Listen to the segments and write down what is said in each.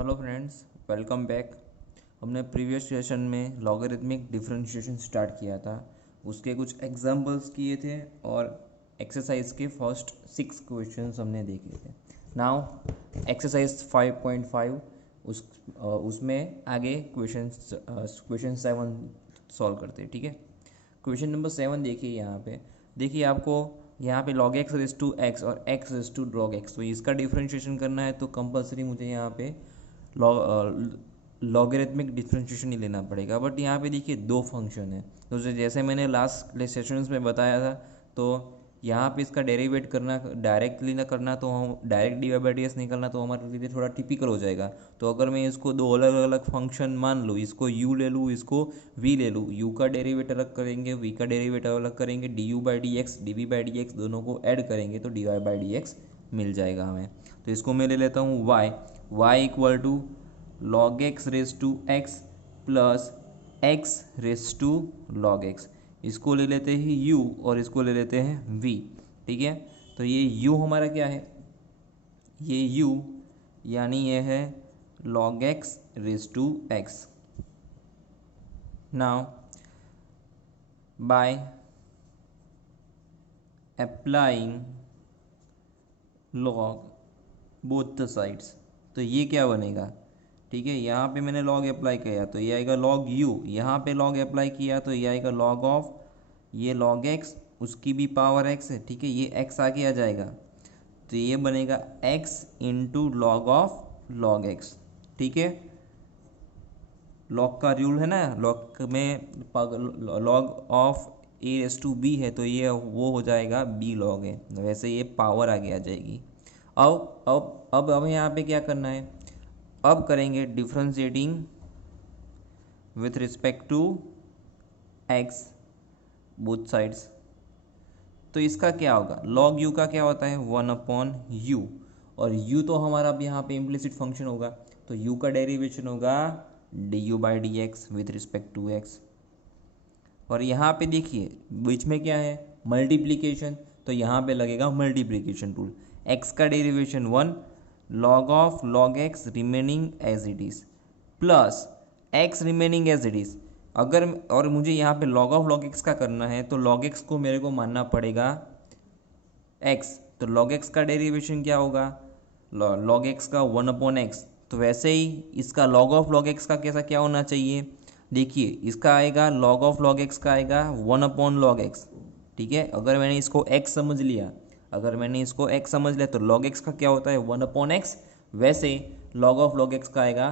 Hello friends, welcome back. हमने previous session में logarithmic differentiation start किया था। उसके कुछ एग्जांपल्स किए थे और एक्सरसाइज के फर्स्ट 6 क्वेश्चंस हमने देखे थे। नाउ एक्सरसाइज 5.5 उसमें आगे क्वेश्चन 7 सॉल्व करते हैं। ठीक है, क्वेश्चन नंबर 7 देखिए। यहाँ पे देखिए, आपको यहाँ पे log x raise to X और x raise to log x, तो इसका डिफरेंशिएशन करना है तो कंपलसरी मुझे यहाँ पे लॉगरिथमिक डिफरेंशिएशन ही लेना पड़ेगा। बट यहाँ पे देखिए दो फंक्शन है, तो जैसे मैंने लास्ट सेशंस में बताया था, तो यहाँ पे इसका डेरिवेट करना डायरेक्टली ना करना, तो हम direct D Y by D S निकलना तो हमारे लिए थोड़ा टिपिकल हो जाएगा। तो अगर मैं इसको दो अलग अलग फंक्शन मान लूँ, इसको u ले लूँ, इसको v ले लूँ, u का डेरिवेट अलग करेंगे, v का डेरिवेट अलग करेंगे, d u by d x d v by d x दोनों को ऐड करेंगे तो d Y by d x मिल जाएगा हमें। तो इसको मैं ले लेता हूँ y equal to log x raise to x plus x raise to log x। इसको ले लेते हैं u और इसको ले लेते हैं v। ठीक है, तो ये u हमारा क्या है, ये u यानी ये है log x raise to x। Now by applying log both the sides, तो ये क्या बनेगा। ठीक है, यहाँ पे मैंने log अप्लाई किया तो ये आएगा log u, यहाँ पे log अप्लाई किया तो ये आएगा log ऑफ ये log x, उसकी भी पावर x है। ठीक है, ये x आगे आ जाएगा तो ये बनेगा x into log of log x। ठीक है, लॉग का रूल है ना, लॉग में log of a raise to b है तो ये वो हो जाएगा b log है, वैसे ये पावर आगे आ जाएगी। अब हमें यहाँ पे क्या करना है, अब करेंगे differentiating with respect to x both sides. तो इसका क्या होगा, log u का क्या होता है 1/u, और u तो हमारा अब यहाँ पे इम्प्लिसिट फंक्शन होगा, तो u का डेरिवेशन होगा du by d x with respect to x। और यहाँ पे देखिए बीच में क्या है, मल्टीप्लिकेशन, तो यहाँ पे लगेगा मल्टीप्लिकेशन रूल। x का derivation 1 log of log x remaining as it is plus x remaining as it is. अगर और मुझे यहाँ पे log ऑफ log x का करना है तो log x को मेरे को मानना पड़ेगा x, तो log x का डेरिवेशन क्या होगा, log x का 1/x। तो वैसे ही इसका log ऑफ log x का कैसा क्या होना चाहिए, देखिए इसका आएगा log ऑफ log x का आएगा 1/log x। ठीक है, अगर मैंने इसको x समझ लिया, तो log x का क्या होता है 1/x, वैसे log ऑफ log x का आएगा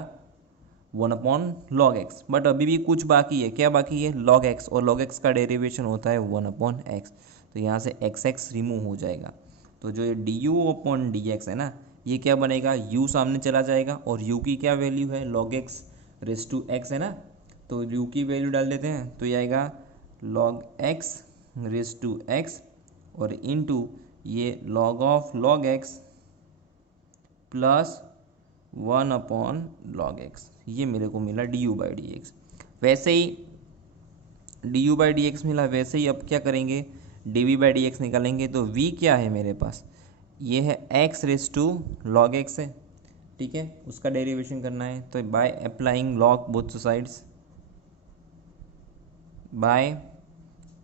1/log x। बट अभी भी कुछ बाकी है, क्या बाकी है, log x, और log x का डेरिवेशन होता है 1/x, तो यहाँ से x रिमूव हो जाएगा। तो जो ये du/dx है ना, ये क्या बनेगा, u सामने चला जाएगा और u की क्या वैल्यू है, log x raise to x है ना, तो u की वैल्यू डाल देते हैं तो ये आएगा log x raise to x और इनटू ये log of log x plus 1/log x, ये मेरे को मिला du बाई डी एक्स। वैसे ही du बाई डी एक्स मिला, वैसे ही अब क्या करेंगे, dv बाई डी एक्स निकालेंगे। तो v क्या है मेरे पास, ये है x raise to log x है। ठीक है, उसका डेरिवेशन करना है तो by applying log both sides, by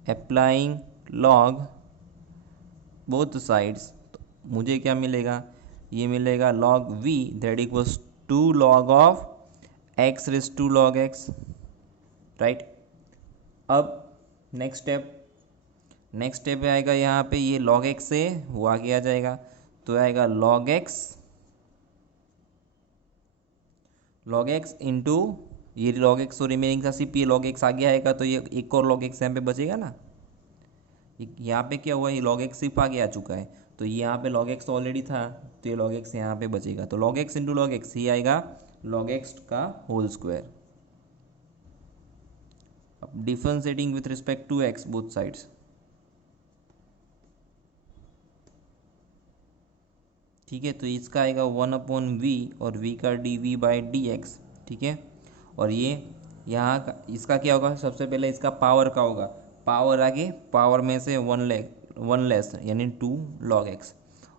applying log both sides, तो मुझे क्या मिलेगा, ये मिलेगा log v that equals to log of x raise to log x। Right, अब नेक्स्ट स्टेप आएगा, यहाँ पे ये log x से वो आगे आ जाएगा तो आएगा log x इंटू ये log x, तो रिमेनिंग का सिर्फ ये log x आगे आएगा तो ये एक और log x यहाँ पे बचेगा ना। यहाँ पे क्या हुआ, ये log x सिर्फ आगे आ चुका है, तो यहाँ पे log x ऑलरेडी था तो ये log x यहाँ पे बचेगा, तो log x into log x, ये आएगा log x का होल स्क्वायर। अब differentiating with respect to x both sides, ठीक है, तो इसका आएगा 1/v और v का dv बाई डी एक्स। ठीक है, और ये यहाँ का इसका क्या होगा, सबसे पहले इसका पावर का होगा, पावर आगे पावर में से वन लेस यानी 2 log x,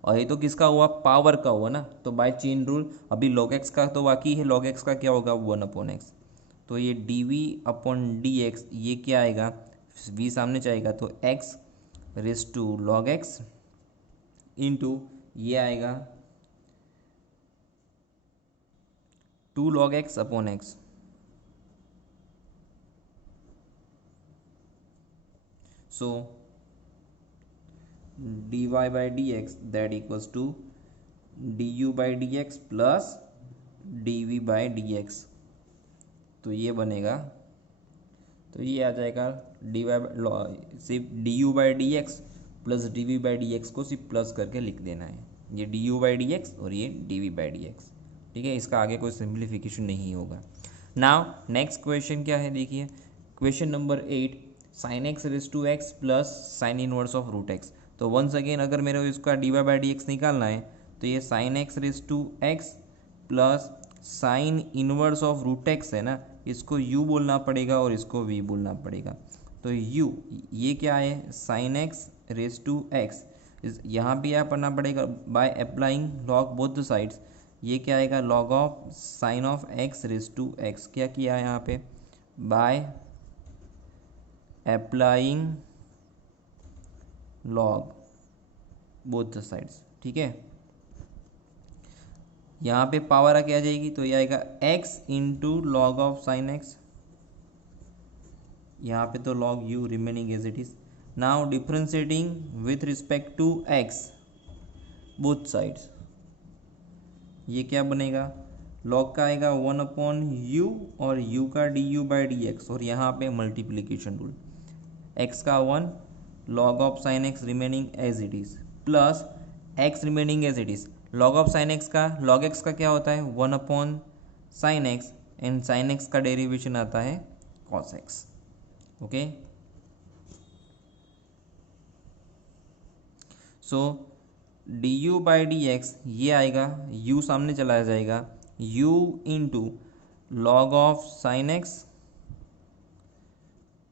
और ये तो किसका हुआ, पावर का हुआ ना, तो बाय चेन रूल अभी log x का तो बाकी है, log x का क्या होगा 1/x। तो ये dv/dx ये क्या आएगा, v सामने जाएगा तो x raise to log x into ये आएगा 2 log x/x। So dy by dx that equals to du by dx plus dv by dx। तो ये बनेगा, तो ये आ जाएगा dy सिर्फ du by dx plus dv by dx को सिर्फ प्लस करके लिख देना है, ये du by dx और ये dv by dx। ठीक है, इसका आगे कोई सिंप्लीफिकेशन नहीं होगा। नाउ नेक्स्ट क्वेश्चन क्या है, देखिए question number 8, sine x raise to x plus sine inverse of root x. तो वंस अगेन अगर मेरे को इसका d Y by d x निकालना है तो ये sine x raise to x plus sine inverse of root x है ना, इसको u बोलना पड़ेगा और इसको v बोलना पड़ेगा। तो u ये क्या है, sine x raise to x, यहाँ भी आप पढ़ना पड़ेगा by applying log both the sides. ये क्या आएगा, log of sine of x raise to x, क्या किया है यहाँ पे, by applying log both the sides. ठीक है, यहाँ पे पावर क्या आ जाएगी, तो ये आएगा x into log of sine x, यहाँ पे तो log u remaining as it is. Now differentiating with respect to x both sides, ये क्या बनेगा, लॉग का आएगा 1/u और u का du बाई डी एक्स, और यहाँ पे मल्टीप्लीकेशन रूल, x का 1 log of sine x remaining as it is plus x remaining as it is, log of sine x का लॉग एक्स का क्या होता है 1/sin x and sine x का डेरिवेशन आता है cos x। Okay, so du by d x ये आएगा, u सामने चला जाएगा, u into log of sine x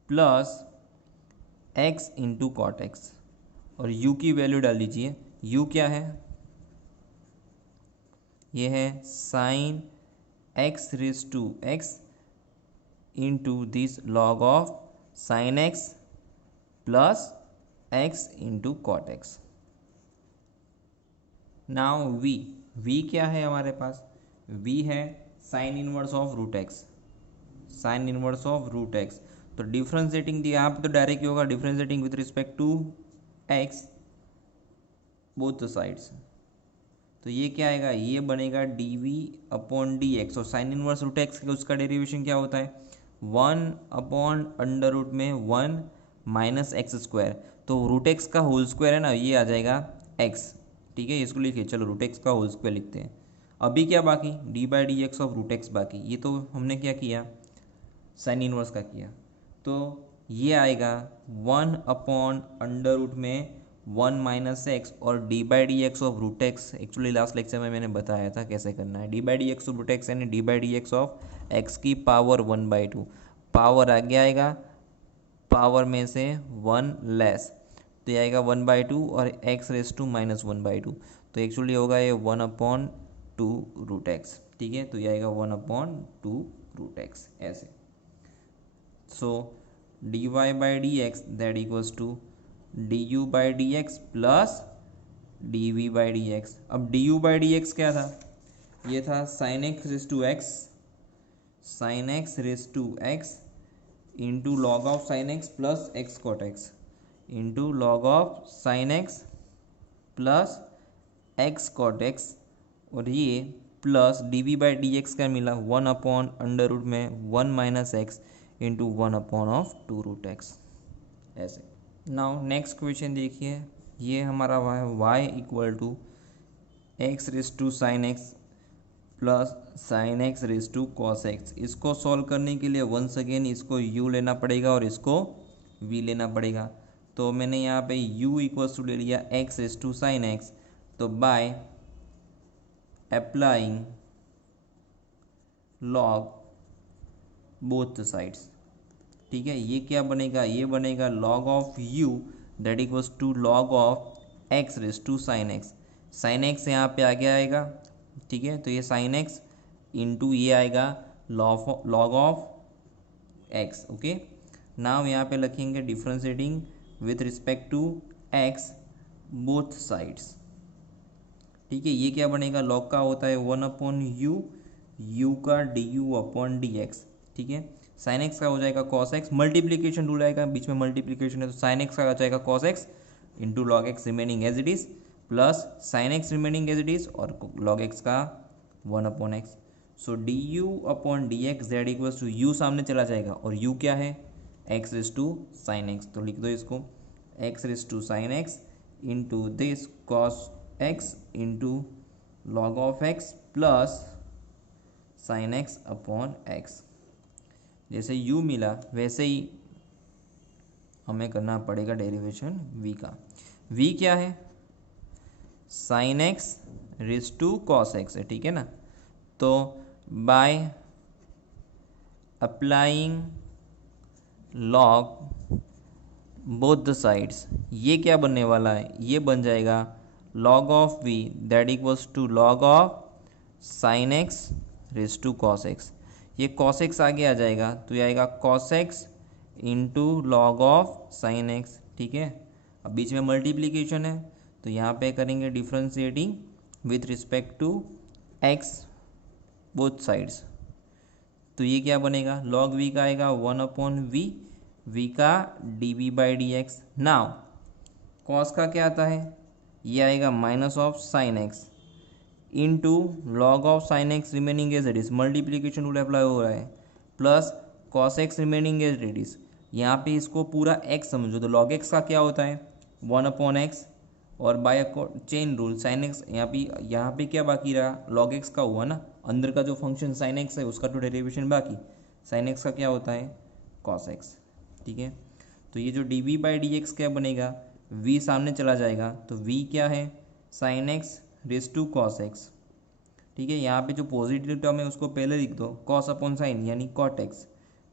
plus x into cot x, और u की वैल्यू डाल दीजिए, u क्या है, ये है sine x raise to x into this log of sine x plus x into cot x. Now v क्या है हमारे पास, v है sine inverse of root x, sine inverse of root x. तो डिफ्रेंशिएटिंग दिया यहाँ पे तो डायरेक्ट ही होगा, differentiating with respect to x both the sides, तो ये क्या आएगा, ये बनेगा dv/dx, और साइन इनवर्स रूट एक्स उसका डेरिवेशन क्या होता है 1/√1 में 1 माइनस एक्स स्क्वायर, तो रूट एक्स का होल स्क्वायर है ना, ये आ जाएगा x। ठीक है, इसको लिखिए, चलो रूट एक्स का होल स्क्वायर लिखते हैं। अभी क्या बाकी, d by d x of root x बाकी, ये तो हमने क्या किया साइन इनवर्स का किया, तो ये आएगा 1/√1 में 1 माइनस एक्स, और d by d x of root x actually last lecture में मैंने बताया था कैसे करना है, d by d x of root x यानी d by d x of x की पावर 1/2, पावर आगे आएगा, पावर में से 1 लेस, तो ये आएगा 1/2 और x रेस टू माइनस 1/2, तो एक्चुअली होगा ये 1/2 रूट एक्स। ठीक है, तो ये आएगा 1/2 रूट एक्स ऐसे। So d Y by d x that equals to d u by d x plus d v by d x. अब d u by d x क्या था, ये था sine x raise to x, sine x raise to x into log of sine x plus x cot x into log of sine x plus x cot x, और ये plus d v by d x का मिला 1/√1 में 1 minus x into 1/2 root x ऐसे। Now next question देखिए, ये हमारा y equal to x raise to sine x plus sine x raise to cos x. इसको सॉल्व करने के लिए वंस अगेन इसको u लेना पड़ेगा और इसको v लेना पड़ेगा, तो मैंने यहाँ पे u इक्वल्स टू ले लिया x raise to sine x, तो by applying log both sides. ठीक है, ये क्या बनेगा, ये बनेगा log of u that equals to log of x raise to sine x. Sine x यहाँ पे आगे आएगा, ठीक है। तो ये साइन एक्स इंटू ये आएगा log of x, okay. Now यहाँ पे लिखेंगे differentiating with respect to x both sides, ठीक है। ये क्या बनेगा, लॉग का होता है 1/u, u का du/dx, ठीक है। साइन एक्स का हो जाएगा कॉस एक्स, मल्टीप्लीकेशन रूल आएगा, बीच में मल्टीप्लीकेशन है तो साइन एक्स का हो जाएगा cos x into log x remaining as it is, plus sine x remaining as it is और लॉग एक्स का 1/x। So du/dx that equals to u सामने चला जाएगा और u क्या है, x raise to sine x, तो लिख दो इसको x raise to sine x into this cos x into log of x plus sine x upon x. जैसे u मिला वैसे ही हमें करना पड़ेगा डेरिवेशन v का। v क्या है, sine x raise to cos x है, ठीक है ना। तो by applying log both the sides ये क्या बनने वाला है, ये बन जाएगा log of v that equals to log of sine x raise to cos x. ये कॉस एक्स आगे आ जाएगा तो ये आएगा cos x into log of sine x, ठीक है। अब बीच में मल्टीप्लीकेशन है तो यहाँ पे करेंगे differentiating with respect to x both sides, तो ये क्या बनेगा, लॉग v का आएगा 1/v, v का dv/dx। नाउ कॉस का क्या आता है, ये आएगा minus of sine x into log of sine x remaining as it is, multiplication rule apply हो रहा है, plus cos x remaining as it is. यहाँ पे इसको पूरा x समझो तो लॉग एक्स का क्या होता है 1/x और by chain rule sine x, यहाँ पे क्या बाकी रहा, लॉग एक्स का हुआ ना, अंदर का जो फंक्शन साइन एक्स है उसका तो डेरिवेशन बाकी, साइन एक्स का क्या होता है कॉस एक्स, ठीक है। तो ये जो dv/dx क्या बनेगा, v सामने चला जाएगा तो v क्या है sine x raise to cos x, ठीक है। यहाँ पे जो पॉजिटिव टर्म है उसको पहले लिख दो, कॉस अपॉन साइन यानी cot x,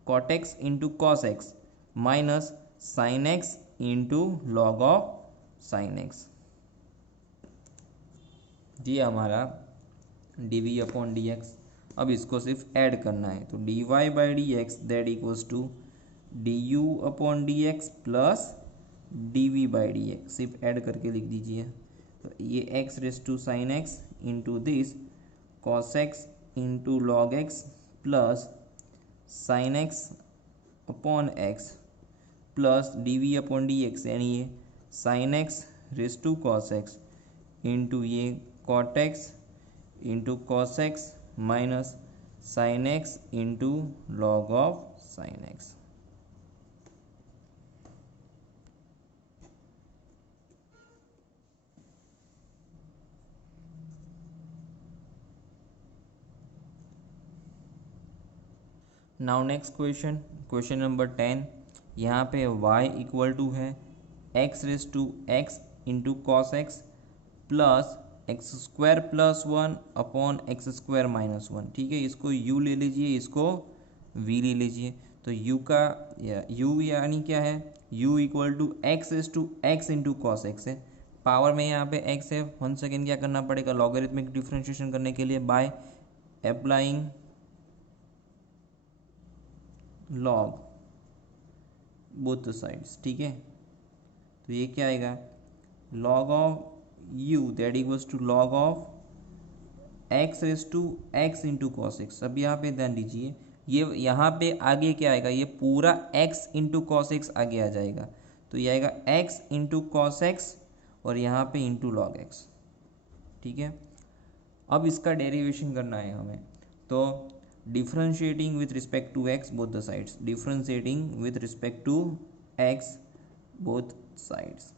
cot x into cos x minus sine x into log of sine x. ये हमारा dv/dx। अब इसको सिर्फ ऐड करना है तो dy/dx that equals to du/dx plus dv/dx, सिर्फ ऐड करके लिख दीजिए। तो ये x raise to sine x into this cos x into log x plus sine x upon x plus dv/dx यानी ये sine x raise to cos x into ये cot x into cos x minus sine x into log of sine x. Now next question, question number 10। यहाँ पे y equal to है x raise to x into cos x plus x square plus 1/x² minus 1, ठीक है। इसको u ले लीजिए, इसको v ले लीजिए। तो u का u यानी क्या है, u equal to x raise to x into cos x है, पावर में यहाँ पे x है। 1 सेकेंड क्या करना पड़ेगा, लॉगरिथमिक डिफ्रेंशिएशन करने के लिए by applying log both sides, ठीक है। तो ये क्या आएगा, log of u that equals to log of x raise to x into cos x. अब यहाँ पे ध्यान दीजिए, ये यहाँ पे आगे क्या आएगा, ये पूरा x इंटू कॉस एक्स आगे आ जाएगा, तो ये आएगा x इंटू कॉस एक्स और यहाँ पे इंटू लॉग एक्स, ठीक है। अब इसका डेरिवेशन करना है हमें, तो differentiating with respect to x both the sides, differentiating with respect to x both sides.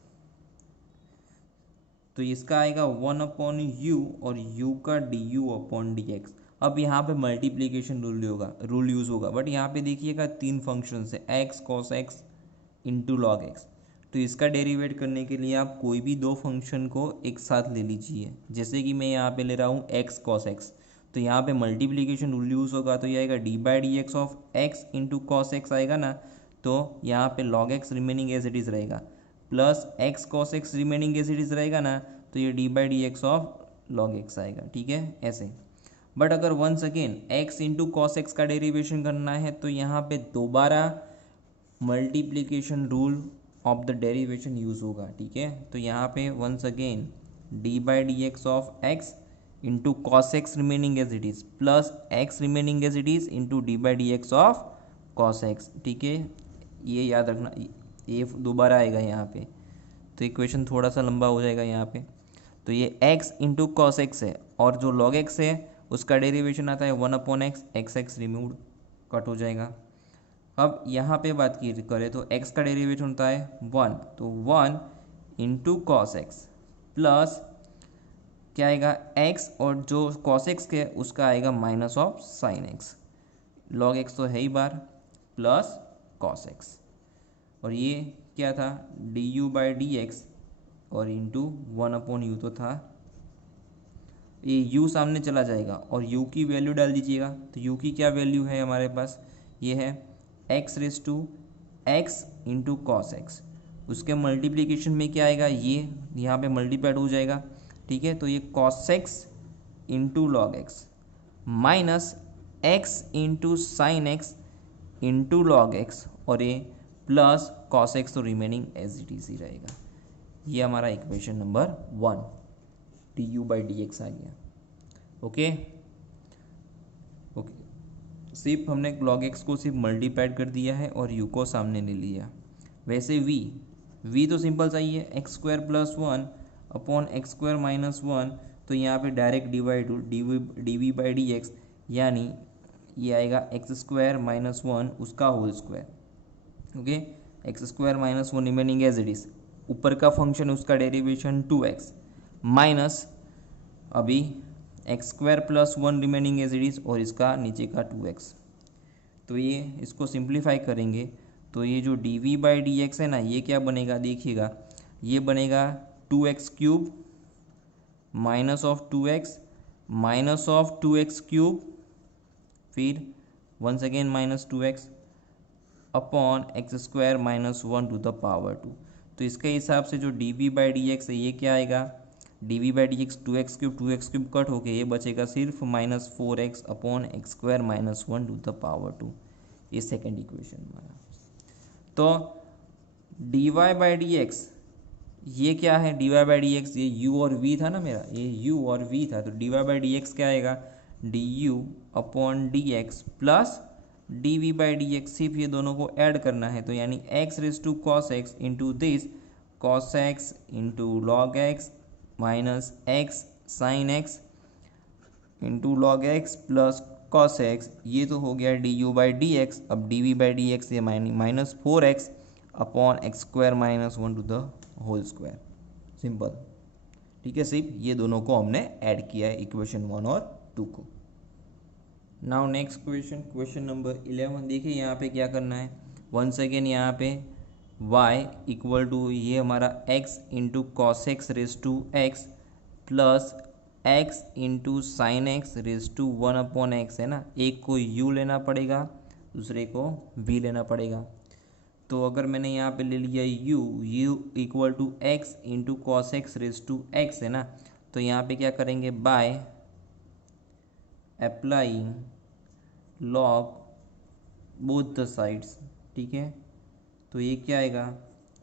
तो इसका आएगा 1/u और u का du/dx। अब यहाँ पे मल्टीप्लीकेशन रूल यूज़ होगा, बट यहाँ पे देखिएगा 3 फंक्शन है x cos x into log x. तो इसका डेरिवेट करने के लिए आप कोई भी 2 फंक्शन को एक साथ ले लीजिए, जैसे कि मैं यहाँ पे ले रहा हूँ x cos x, तो यहाँ पे मल्टीप्लीकेशन रूल यूज़ होगा तो ये आएगा d/dx of x into cos x आएगा ना, तो यहाँ पे log x remaining as it is रहेगा plus x cos x remaining as it is रहेगा ना, तो ये d by d x of log x आएगा, ठीक है ऐसे। बट अगर once again x into cos x का डेरिवेशन करना है तो यहाँ पे दोबारा multiplication rule of the derivation use होगा, ठीक है। तो यहाँ पे once again d by d x of x into cos x remaining as it is plus x remaining as it is into d by d x of cos x, ठीक है। ये याद रखना, ये दोबारा आएगा यहाँ पे, तो इक्वेशन थोड़ा सा लंबा हो जाएगा यहाँ पे। तो ये x इंटू कॉस एक्स है और जो log x है उसका डेरिवेशन आता है 1/x, x रिमूव कट हो जाएगा। अब यहाँ पे बात की करें तो x का डेरिवेशन होता है 1, तो 1 इंटू कॉस एक्स प्लस क्या आएगा x और जो कॉस एक्स के उसका आएगा minus of sine x, log x तो है ही बार प्लस कॉस एक्स, और ये क्या था d u by d x और इंटू 1/u तो था, ये u सामने चला जाएगा और u की वैल्यू डाल दीजिएगा। तो u की क्या वैल्यू है हमारे पास, ये है x raise to x into cos x, उसके मल्टीप्लिकेशन में क्या आएगा, ये यहाँ पे मल्टीप्लाइड हो जाएगा, ठीक है। तो ये cos x into log x minus x into sine x into log x और ये प्लस कॉस एक्स तो रिमेनिंग एज इट इज ही रहेगा। ये हमारा equation number 1 d u by d x आ गया। ओके ओके, सिर्फ हमने लॉग एक्स को सिर्फ मल्टीप्लाइड कर दिया है और यू को सामने ले लिया। वैसे v तो सिंपल सा ही है x square plus 1 upon x square minus 1, तो यहाँ पे direct divide d v by d x, यानी ये आएगा एक्स स्क्वायर माइनस 1 उसका whole square, okay. X square minus 1 remaining as it is, ऊपर का फंक्शन उसका डेरिवेशन 2x माइनस अभी x square plus 1 remaining as it is और इसका नीचे का 2x। तो ये इसको सिंप्लीफाई करेंगे तो ये जो d v by d x है ना, ये क्या बनेगा देखिएगा, ये बनेगा 2x cube minus of 2x minus of 2x cube फिर once again minus 2x upon x square minus 1 to the power 2। तो इसके हिसाब से जो d v by d x है ये क्या आएगा, d v by d x 2x cube cut होके ये बचेगा सिर्फ minus 4x upon x square minus 1 to the power 2। ये सेकेंड इक्वेशन हमारा। तो d Y by d x ये क्या है, d Y by d x ये u और v था ना मेरा, ये u और v था, तो d Y by d x क्या आएगा, d u upon d x plus d v by d x, सिर्फ ये दोनों को ऐड करना है, तो यानी x raise to cos x into this cos x into log x minus x sine x into log x plus cos x, ये तो हो गया d u by d x. अब d v by d x ये minus 4x upon x square minus 1 to the whole square, simple, ठीक है। सिर्फ ये दोनों को हमने ऐड किया है इक्वेशन 1 और 2 को। Now next question, question number 11। देखिए यहाँ पे क्या करना है, वंस अगेन यहाँ पे y इक्वल टू ये हमारा x into cos x raise to x plus x into sine x raise to 1/x है ना, एक को u लेना पड़ेगा दूसरे को v लेना पड़ेगा। तो अगर मैंने यहाँ पे ले लिया u equal to x into cos x raise to x है ना, तो यहाँ पे क्या करेंगे, by applying log both the sides, ठीक है। तो ये क्या आएगा,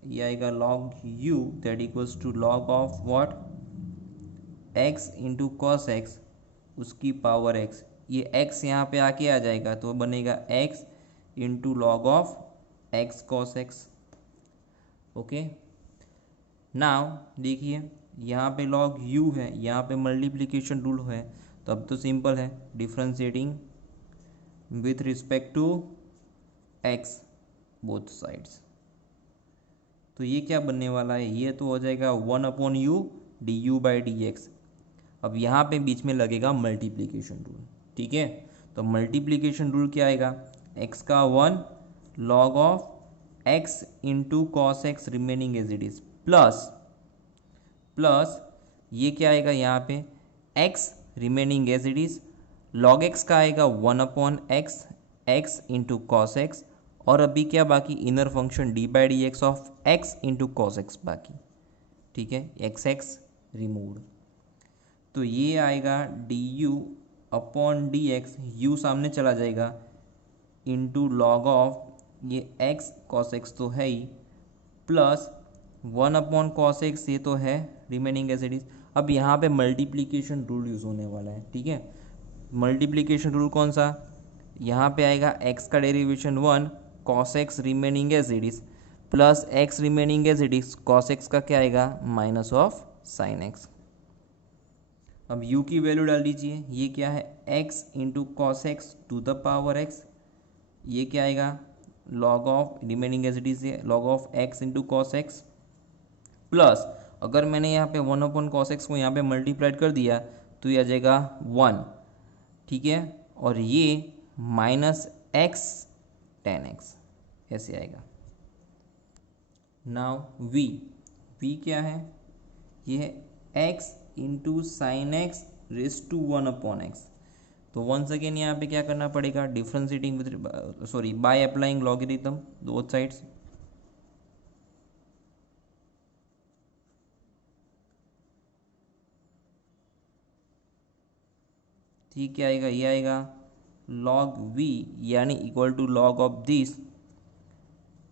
ये आएगा log u that equals to log of what x into cos x उसकी पावर x, ये x यहाँ पे आके आ जाएगा तो बनेगा x into log of x cos x, okay. Now देखिए यहाँ पे लॉग u है, यहाँ पे मल्टीप्लिकेशन रूल है, तो अब तो सिंपल है, differentiating with respect to x both sides. तो ये क्या बनने वाला है, ये तो हो जाएगा 1/u D u by d x. अब यहाँ पे बीच में लगेगा मल्टीप्लिकेशन रूल, ठीक है। तो मल्टीप्लिकेशन रूल क्या आएगा, x का 1 log of x into cos x remaining as it is plus ये क्या आएगा यहाँ पे x remaining as it is, log x का आएगा 1/x x into cos x, और अभी क्या बाकी inner function D by d x of x into cos x बाकी, ठीक है। X x removed. तो ये आएगा d u upon d x, you सामने चला जाएगा, इंटू लॉग ऑफ ये एक्स कॉस एक्स तो है ही, प्लस 1 अपॉन कॉस एक्स ये तो है रिमेनिंग एज इट इज। अब यहाँ पे मल्टीप्लीकेशन रूल यूज़ होने वाला है, ठीक है। मल्टीप्लीकेशन रूल कौन सा, यहाँ पे आएगा x का derivation 1 cos x remaining as it is, plus x remaining as it is, cos x का क्या आएगा माइनस ऑफ साइन एक्स। अब u की वैल्यू डाल दीजिए, ये क्या है x into cos x to the power x, ये क्या आएगा log of remaining as it is log of x into cos x, plus अगर मैंने यहाँ पे 1 अपॉन कॉस एक्स को यहाँ पे मल्टीप्लाइड कर दिया तो ये आ जाएगा 1, ठीक है, और ये माइनस एक्स टेन एक्स ऐसे आएगा। नाउ v क्या है, ये है x into sine x raise to 1 upon x. तो वंस अगेन यहाँ पे क्या करना पड़ेगा, differentiating with sorry by applying logarithm both sides. ठीक क्या आएगा, ये आएगा log v यानी equal to log of this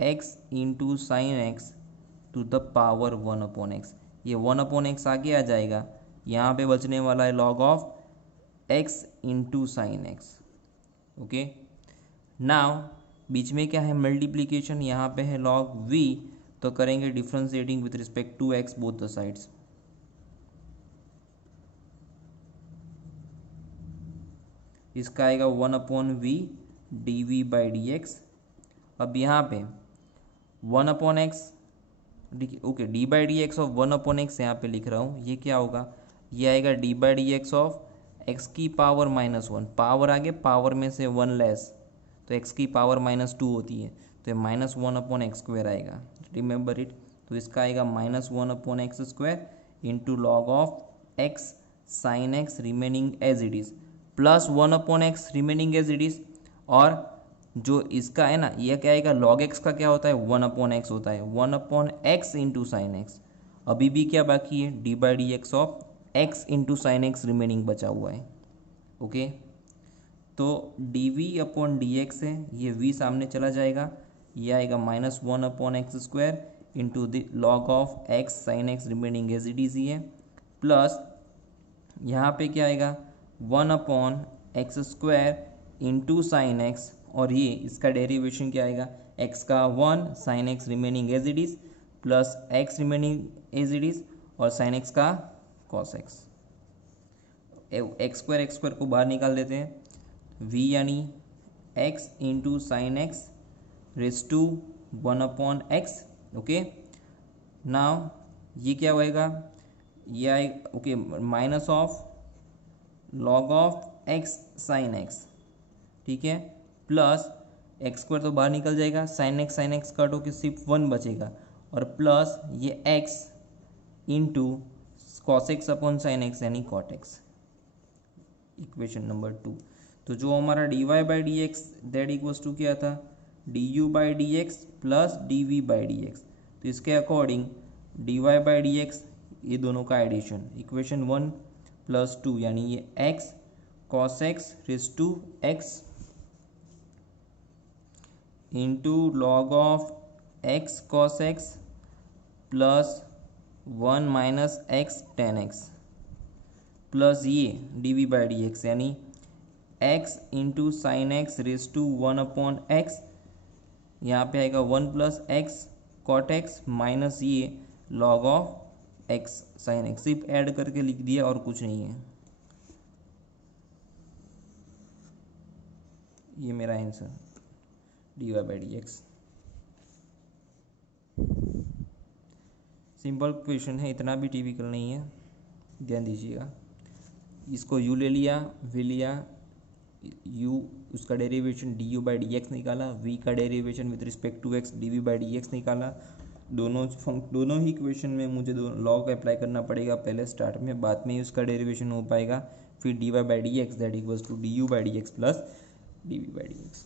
x into sine x to the power 1 upon x. ये 1 अपॉन एक्स आगे आ जाएगा, यहाँ पे बचने वाला है log of x into sine x. Okay, now बीच में क्या है मल्टीप्लीकेशन, यहाँ पे है log v, तो करेंगे differentiating with respect to x both the sides. इसका आएगा 1 upon v d v by d x. अब यहाँ पे 1 upon x, okay, d by d x of 1 upon x यहाँ पे लिख रहा हूँ, ये क्या होगा, ये आएगा D by d x of x की पावर -1, पावर आगे पावर में से 1 लेस, तो एक्स की पावर -2 होती है, तो ये -1 अपॉन एक्स स्क्वायर आएगा, रिमेंबर इट। तो इसका आएगा -1 upon x square into log of x sine x remaining as it is, plus 1 upon x remaining as it is, और जो इसका है ना ये क्या आएगा लॉग एक्स का क्या होता है 1 अपॉन एक्स होता है, 1 upon x into sine x. अभी भी क्या बाकी है, d by d x of x into sine x remaining बचा हुआ है। ओके, तो d v upon d x है, ये v सामने चला जाएगा, ये आएगा -1 upon x square into the log of x sine x remaining as it is है, प्लस यहाँ पे क्या आएगा 1 upon x square into sine x, और ये इसका डेरिवेशन क्या आएगा x का 1 sine x remaining as it is plus x remaining as it is और साइन एक्स का कॉस एक्स। एक्स स्क्वायर को बाहर निकाल देते हैं, v यानी x into sine x raise to 1 upon x. Okay, now ये क्या होएगा, ये आए okay minus of log of x sine x, ठीक है, प्लस एक्स स्क्वायर तो बाहर निकल जाएगा, साइन एक्स कट होकर सिर्फ 1 बचेगा, और प्लस ये x into cos x upon sine x यानी कॉट एक्स, इक्वेशन नंबर 2। तो जो हमारा d Y by d x that equals to क्या था, d u by d x plus d v by d x. तो इसके according d Y by d x ये दोनों का एडिशन, इक्वेशन 1 प्लस 2 यानी ये x cos x raise to x into log of x cos x plus 1 minus x tan x, plus ये d v by d x यानी x into sine x raise to 1 upon x, यहाँ पे आएगा 1 plus x cot x minus ये log of x sine x, सिर्फ add करके लिख दिया और कुछ नहीं है। ये मेरा answer d Y by d x. Simple question है, इतना भी टिपिकल नहीं है, ध्यान दीजिएगा। इसको u ले लिया, v लिया, u उसका derivation d u by d x निकाला, v का derivation with respect to x d v by d x निकाला। दोनों ही इक्वेशन में मुझे लॉ को अप्लाई करना पड़ेगा पहले स्टार्ट में, बाद में ही उसका डेरिवेशन हो पाएगा। फिर d Y by d x that equals to d u by d x plus d v by d x.